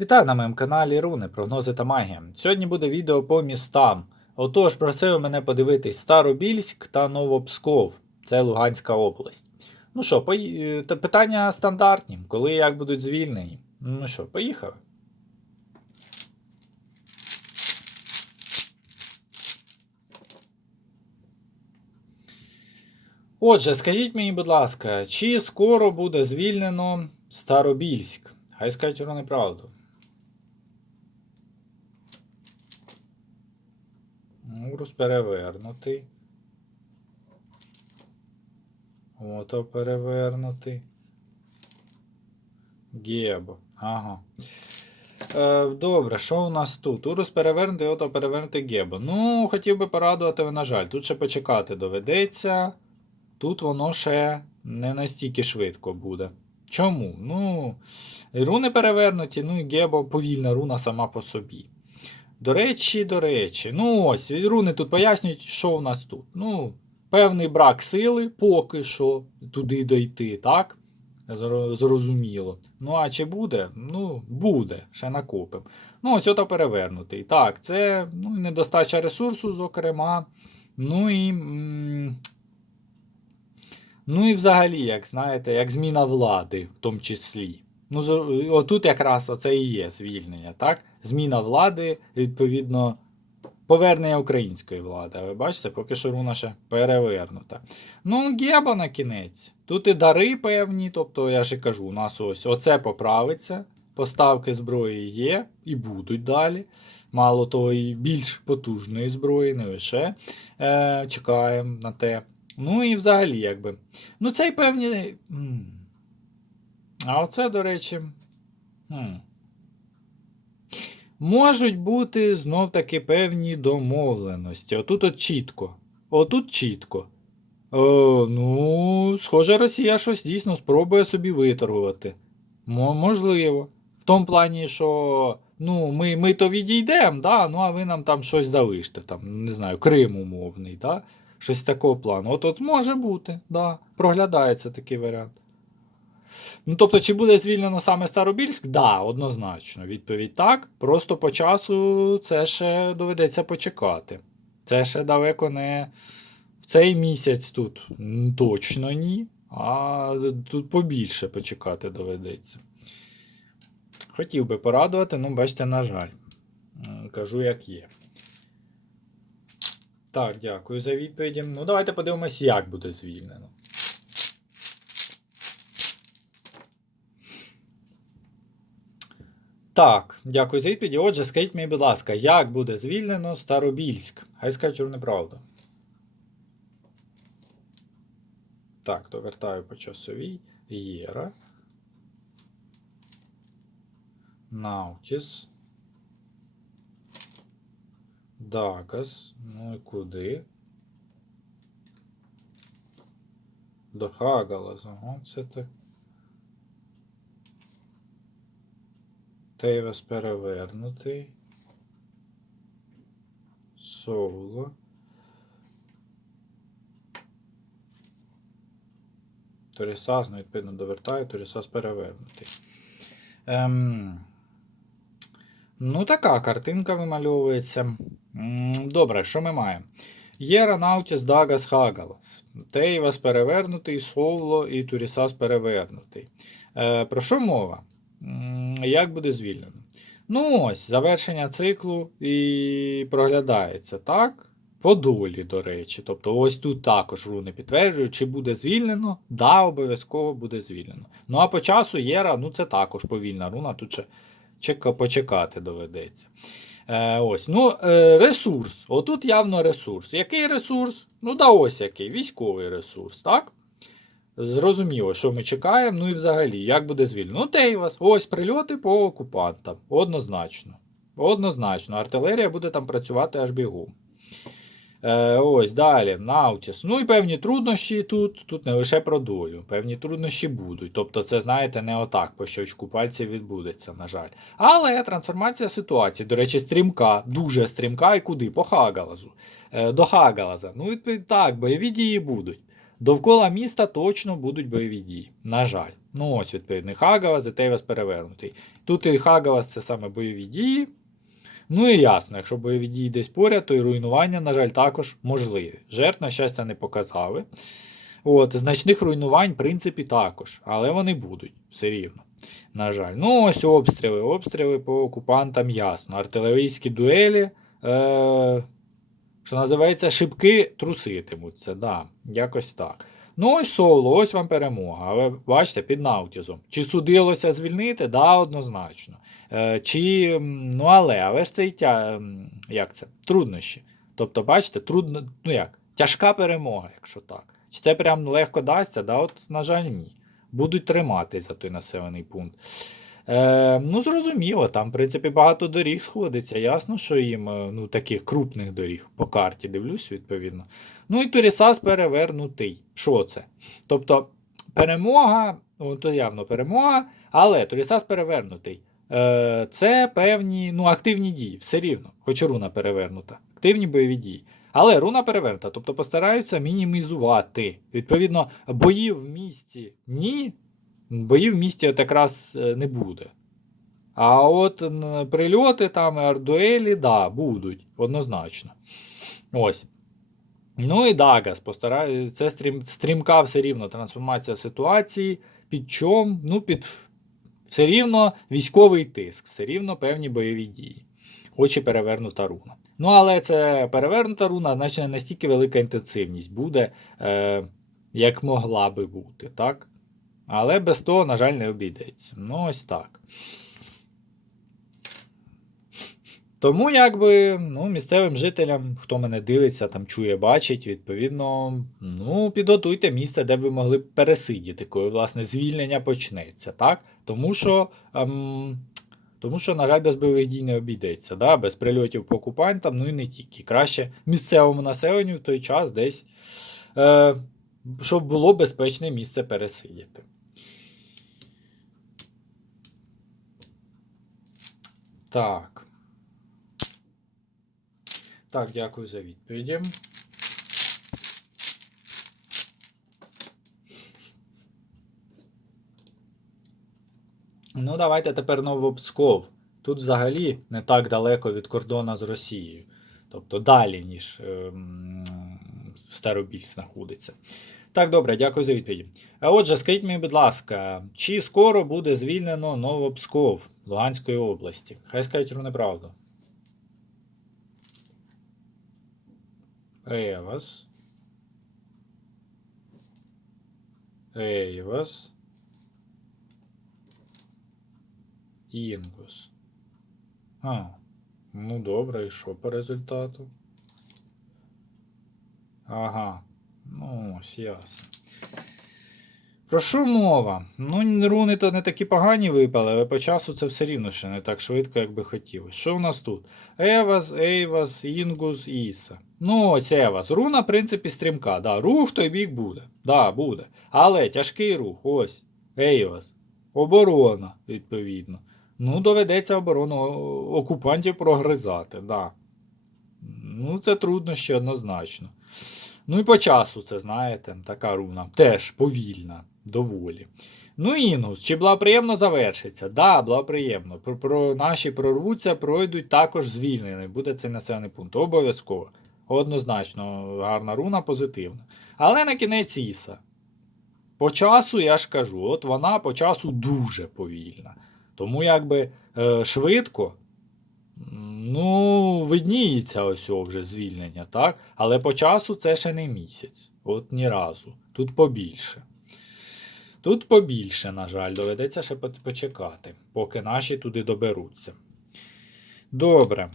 Вітаю на моєму каналі Руни, прогнози та магія. Сьогодні буде відео по містам. Отож, просив мене подивитись Старобільськ та Новопсков, це Луганська область. Ну що, пої... е, питання стандартні, коли і як будуть звільнені. Ну що, поїхали. Отже, скажіть мені, будь ласка, чи скоро буде звільнено Старобільськ? Хай скажуть вони правду. Урус перевернутий. Ото перевернутий. Гебо. Ага. Е, добре, що у нас тут? Урус перевернутий, ото перевернутий Гебо. Ну, хотів би порадувати, на жаль, тут ще почекати доведеться. Тут воно ще не настільки швидко буде. Чому? Ну, руни перевернуті, ну і Гебо повільна руна сама по собі. До речі, до речі, ну ось, руни тут пояснюють, що у нас тут. Ну, певний брак сили, поки що туди дойти, так? Зрозуміло. Ну, а чи буде? Ну, буде, ще накопим. Ну, ось ото перевернутий. Так, це ну, недостача ресурсу, зокрема. Ну і. Ну і взагалі, як знаєте, як зміна влади, в тому числі. Ну, отут якраз оце і є звільнення, так? Зміна влади, відповідно, повернення української влади. Ви бачите, поки що руна ще перевернута. Ну, Геба на кінець. Тут і дари певні, тобто, я ж і кажу, у нас ось оце поправиться. Поставки зброї є і будуть далі. Мало того, і більш потужної зброї, не лише е, чекаємо на те. Ну і взагалі, якби. Ну, це й певні. А оце, до речі. м. Можуть бути знов таки певні домовленості. Отут от чітко. Отут чітко. О, ну, схоже, Росія щось дійсно спробує собі виторгувати. Мо- можливо. В тому плані, що ну, ми, ми то відійдемо, да? ну а ви нам там щось залиште, там, не знаю, Крим умовний, да? щось такого плану. От от може бути, да. проглядається такий варіант. Ну, тобто, чи буде звільнено саме Старобільськ? Да, однозначно. Відповідь так. Просто по часу це ще доведеться почекати. Це ще далеко не в цей місяць тут точно ні. А тут побільше почекати доведеться. Хотів би порадувати, ну, бачите, на жаль. Кажу, як є. Так, дякую за відповіді. Ну, давайте подивимось, як буде звільнено. Так, дякую за відповіді. Отже, скажіть мені, будь ласка, як буде звільнено Старобільськ? Хай скажуть, що неправда. Так, то вертаю по часовій. Єра. Наутіс. Дагас. Ну і куди? До Хагалас. Ага, це так. Тейвес перевернутий. Соло. Торісас, ну, відповідно, довертаю, Торісас перевернутий. Ем... Ну, така картинка вимальовується. Добре, що ми маємо? Єра Наутіс Дагас Хагалас. Тейвас перевернутий, Соло і Турісас перевернутий. Е, про що мова? Як буде звільнено? Ну, ось, завершення циклу і проглядається, так? По долі, до речі. Тобто, ось тут також руни підтверджують, чи буде звільнено. Да, обов'язково буде звільнено. Ну а по часу Єра, ну це також повільна руна, тут ще чека, почекати доведеться. Е, ось, ну, е, ресурс. Отут явно ресурс. Який ресурс? Ну, да ось який. Військовий ресурс, так? Зрозуміло, що ми чекаємо, ну і взагалі, як буде звільнено. Ну, Тейвас, ось прильоти по окупантам. Однозначно. Однозначно. Артилерія буде там працювати аж бігом. Е, ось далі, Наутіс. Ну і певні труднощі тут, тут не лише про долю. Певні труднощі будуть. Тобто, це, знаєте, не отак по щочку пальців відбудеться, на жаль. Але трансформація ситуації, до речі, стрімка, дуже стрімка і куди? По Хагалазу. Е, до Хагалаза. Ну, відповідь, так, бойові дії будуть. Довкола міста точно будуть бойові дії. На жаль. Ну, ось, відповідно, і Хагавас, і Тейвас перевернутий. Тут і Хагавас це саме бойові дії. Ну і ясно, якщо бойові дії десь поряд, то і руйнування, на жаль, також можливі. Жертв, на щастя, не показали. От, значних руйнувань, в принципі, також, але вони будуть все рівно. На жаль. Ну, ось обстріли. Обстріли по окупантам ясно. Артилерійські дуелі. Е- що називається, шибки труситимуться. Да, якось так. Ну, ось соло, ось вам перемога. Але бачите, під наутізом. Чи судилося звільнити? Да, однозначно. Е, чи, ну, але, але ж це і тя, як це? Труднощі. Тобто, бачите, трудно, ну як, тяжка перемога, якщо так. Чи це прям легко дасться? Да, от, на жаль, ні. Будуть тримати за той населений пункт. Е, ну, зрозуміло, там, в принципі, багато доріг сходиться. Ясно, що їм е, ну, таких крупних доріг по карті дивлюсь, відповідно. Ну і Турісас перевернутий. Що це? Тобто перемога, ну, то явно перемога, але Турісас перевернутий. Е, це певні ну, активні дії, все рівно, хоч руна перевернута. Активні бойові дії. Але руна перевернута, тобто постараються мінімізувати. Відповідно, бої в місті ні, боїв в місті от якраз е, не буде. А от прильоти там, ардуелі, да, будуть, однозначно. Ось. Ну і Дагас постараю. Це стрім, стрімка все рівно трансформація ситуації. Під чом? Ну, під все рівно військовий тиск, все рівно певні бойові дії. Хоч і перевернута руна. Ну, але це перевернута руна, значить не настільки велика інтенсивність буде, е, як могла би бути, так? Але без того, на жаль, не обійдеться. Ну, ось так. Тому, якби, ну, місцевим жителям, хто мене дивиться, там чує, бачить, відповідно, ну, підготуйте місце, де ви могли б пересидіти, коли, власне, звільнення почнеться, так? Тому що, ем, тому що, на жаль, без бойових дій не обійдеться, да? без прильотів по окупантам, ну і не тільки. Краще місцевому населенню в той час десь, е, щоб було безпечне місце пересидіти. Так. Так, дякую за відповіді. Ну, давайте тепер Новопсков. Тут взагалі не так далеко від кордону з Росією. Тобто далі, ніж ем, Старобільськ знаходиться. Так, добре, дякую за відповіді. А отже, скажіть мені, будь ласка, чи скоро буде звільнено Новопсков Луганської області? Хай скажуть про неправду. Евас. Ейвас. Інгус. А, ну добре, і що по результату? Ага. Ну, ось ясно. Про що мова? Ну, руни то не такі погані випали, але по часу це все рівно ще не так швидко, як би хотілося. Що в нас тут? Евас, Ейвас, Інгус, Іса. Ну, ось Евас. Руна, в принципі, стрімка. Да, рух той бік буде. Да, буде. Але тяжкий рух, ось. Ейвас. Оборона, відповідно. Ну, доведеться оборону окупантів прогризати, да. Ну, це труднощі однозначно. Ну і по часу це, знаєте, така руна. Теж повільна, доволі. Ну, Інгус, чи благоприємно завершиться? Да, благоприємно. Про, про наші прорвуться, пройдуть також звільнені. Буде цей населений пункт. Обов'язково. Однозначно, гарна руна, позитивна. Але на кінець Іса. По часу, я ж кажу, от вона по часу дуже повільна. Тому якби е, швидко. Ну, видніється ось вже звільнення, так? Але по часу це ще не місяць. От ні разу. Тут побільше. Тут побільше, на жаль, доведеться ще почекати, поки наші туди доберуться. Добре.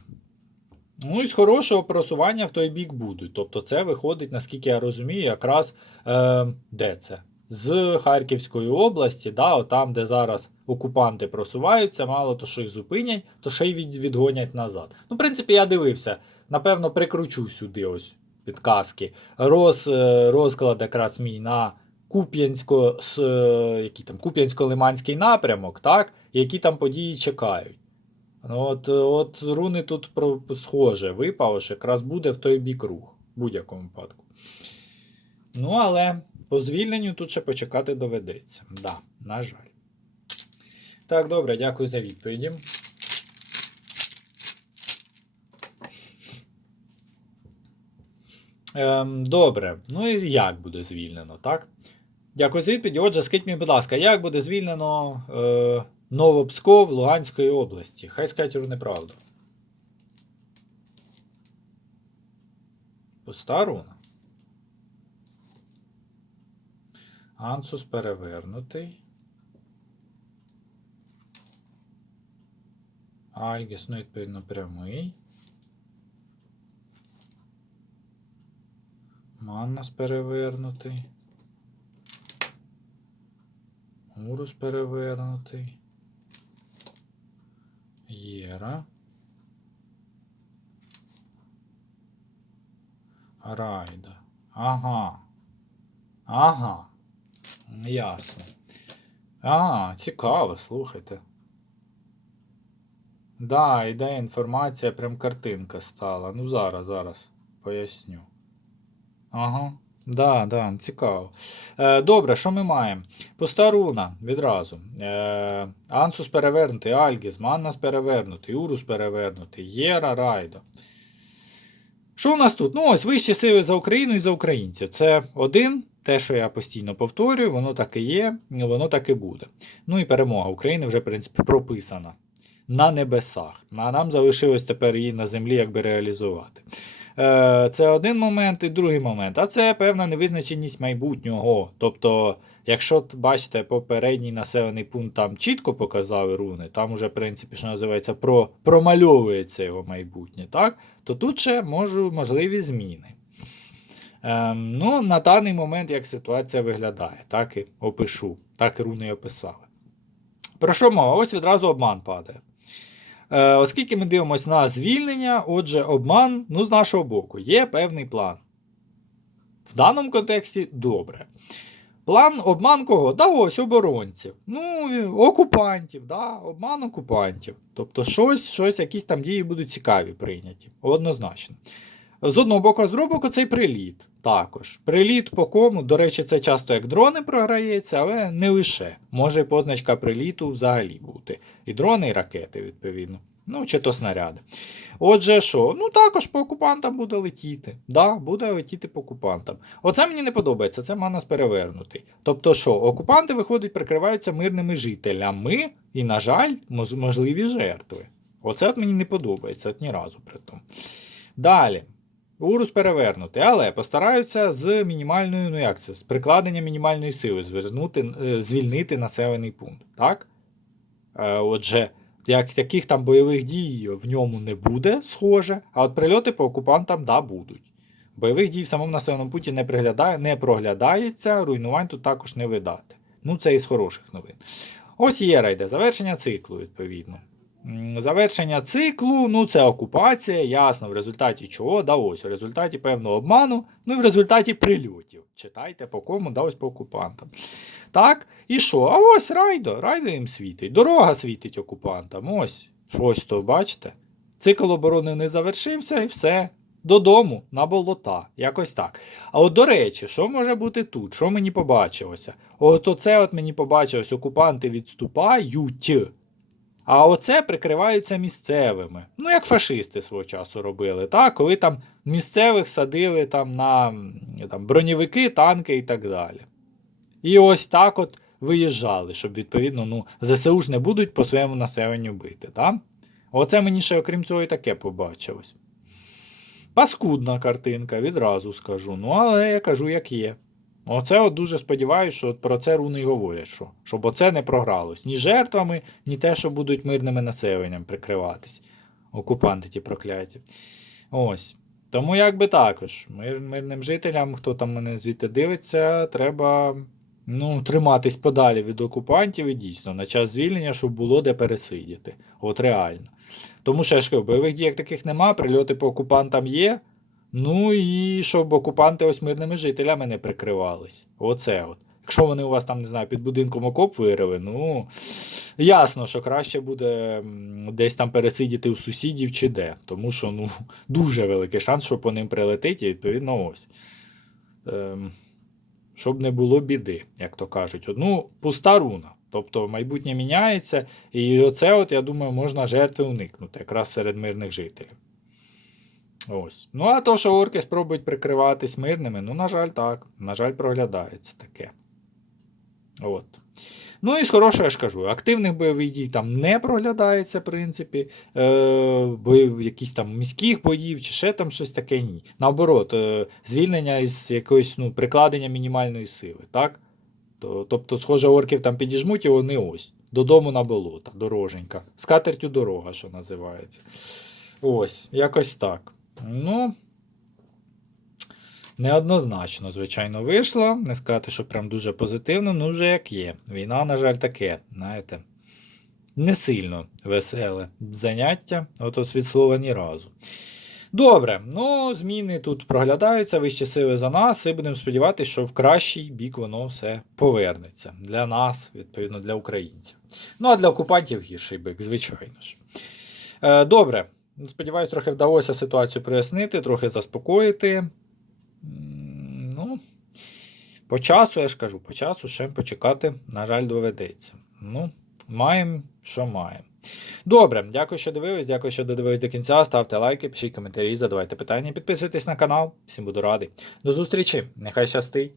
Ну і з хорошого просування в той бік будуть. Тобто, це виходить, наскільки я розумію, якраз е, де це? З Харківської області, да, там, де зараз окупанти просуваються, мало то, що їх зупинять, то ще й відгонять назад. Ну, в принципі, я дивився. Напевно, прикручу сюди ось підказки. Роз, е, розклад якраз мій на Куп'янсько, е, який там, Куп'янсько-Лиманський напрямок, так? які там події чекають. Ну, От, е, от руни тут про, схоже випало, що якраз буде в той бік рух, в будь-якому випадку. Ну, але по звільненню тут ще почекати доведеться. Да. На жаль. Так, добре, дякую за відповіді. Ем, добре, ну і як буде звільнено, так? Дякую за відповіді. Отже, скажіть мені, будь ласка, як буде звільнено е, Новопсков Луганської області? Хай скажуть неправду. Пуста руна. Ансус перевернутий. Альгіс, ну, відповідно, прямий. Маннас перевернутий. Урус перевернутий. Єра. Райда. Ага. Ага. Ясно. А, цікаво, слухайте. Да, іде інформація, прям картинка стала. Ну, зараз, зараз поясню. Ага. Да, да, цікаво. Е, добре, що ми маємо? Пуста руна відразу. Е, Ансус перевернутий, Альгіс, Маннас перевернутий, Урус перевернутий, Єра, Райдо. Що у нас тут? Ну, ось вищі сили за Україну і за українців. Це один, те, що я постійно повторюю, воно так і є, воно так і буде. Ну і перемога України вже, в принципі, прописана на небесах. А нам залишилось тепер її на землі якби реалізувати. Е, Це один момент і другий момент. А це певна невизначеність майбутнього. Тобто, якщо бачите, попередній населений пункт там чітко показали руни, там уже, в принципі, що називається, про, промальовується його майбутнє, так? то тут ще можу, можливі зміни. Ем, ну, На даний момент, як ситуація виглядає, так і опишу, так і руни описали. Про що мова? Ось відразу обман падає. Е, Оскільки ми дивимося на звільнення, отже, обман, ну, з нашого боку, є певний план. В даному контексті добре. План обман кого? Да ось оборонців. Ну, окупантів, да, обман окупантів. Тобто, щось, щось, якісь там дії будуть цікаві прийняті. Однозначно. З одного боку, а з другого боку, цей приліт. Також. Приліт по кому, до речі, це часто як дрони програється, але не лише. Може і позначка приліту взагалі бути. І дрони, і ракети, відповідно. Ну, чи то снаряди. Отже, що? Ну, також по окупантам буде летіти. Да, буде летіти по окупантам. Оце мені не подобається, це манас перевернутий. Тобто, що, окупанти, виходить, прикриваються мирними жителями, і, на жаль, можливі жертви. Оце от мені не подобається, от ні разу при тому. Далі. Урус перевернутий, але постараються з мінімальною, ну як це, з прикладенням мінімальної сили звернути, е, звільнити населений пункт. Так? Е, Отже, як таких там бойових дій в ньому не буде, схоже, а от прильоти по окупантам да, будуть. Бойових дій в самому населеному пункті не, не проглядається, руйнувань тут також не видати. Ну, це із хороших новин. Ось є рейде, завершення циклу, відповідно. Завершення циклу, ну це окупація, ясно, в результаті чого, да ось, в результаті певного обману, ну і в результаті прильотів. Читайте по кому, да ось по окупантам. Так, і що? А ось райдо, райдо їм світить. Дорога світить окупантам. Ось, щось то, бачите? Цикл оборони не завершився і все. Додому, на болота, якось так. А от до речі, що може бути тут? Що мені побачилося? От оце от мені побачилось, окупанти відступають. А оце прикриваються місцевими. Ну, як фашисти свого часу робили, так? коли там місцевих садили там на там, бронєвики, танки і так далі. І ось так от виїжджали, щоб відповідно ну, ЗСУ ж не будуть по своєму населенню бити. Так? Оце мені ще, окрім цього, і таке побачилось. Паскудна картинка, відразу скажу. Ну, але я кажу, як є. Оце от дуже сподіваюся, що про це руни й говорять, що, щоб оце не програлось. Ні жертвами, ні те, що будуть мирними населенням прикриватись. Окупанти ті прокляті. Ось. Тому якби також, мир, мирним жителям, хто там мене звідти дивиться, треба ну, триматись подалі від окупантів і дійсно на час звільнення, щоб було де пересидіти. От реально. Тому що ж бойових дій як таких нема, прильоти по окупантам є. Ну і щоб окупанти ось мирними жителями не прикривались. Оце от. Якщо вони у вас там, не знаю, під будинком окоп вирили, ну ясно, що краще буде десь там пересидіти у сусідів чи де. Тому що ну, дуже великий шанс, що по ним прилетить, і відповідно ось. Ем, щоб не було біди, як то кажуть. Ну, пуста руна. Тобто майбутнє міняється, і оце, от, я думаю, можна жертви уникнути, якраз серед мирних жителів. Ось. Ну, а то, що орки спробують прикриватись мирними, ну, на жаль, так. На жаль, проглядається таке. От. Ну і з хорошого я ж кажу, активних бойових дій там не проглядається, в принципі. Е, бої, якісь там міських боїв чи ще там щось таке ні. Наоборот, е, звільнення із якоїсь ну, прикладення мінімальної сили. так? То, тобто, схоже, орків там підіжмуть і вони ось. Додому на болота, дороженька. З катертю дорога, що називається. Ось, якось так. Ну. Неоднозначно, звичайно, вийшло. Не сказати, що прям дуже позитивно, ну вже як є. Війна, на жаль, таке, знаєте, не сильно веселе заняття, от від слова ні разу. Добре, ну зміни тут проглядаються, вищі сили за нас, і будемо сподіватися, що в кращий бік воно все повернеться. Для нас, відповідно, для українців. Ну, а для окупантів гірший бік, звичайно ж. Е, добре. Сподіваюсь, трохи вдалося ситуацію прояснити, трохи заспокоїти. Ну, по часу, я ж кажу, по часу ще почекати, на жаль, доведеться. Ну, маємо, що маємо. Добре, дякую, що дивились, дякую, що додивились до кінця. Ставте лайки, пишіть коментарі, задавайте питання, підписуйтесь на канал. Всім буду радий. До зустрічі, нехай щастить.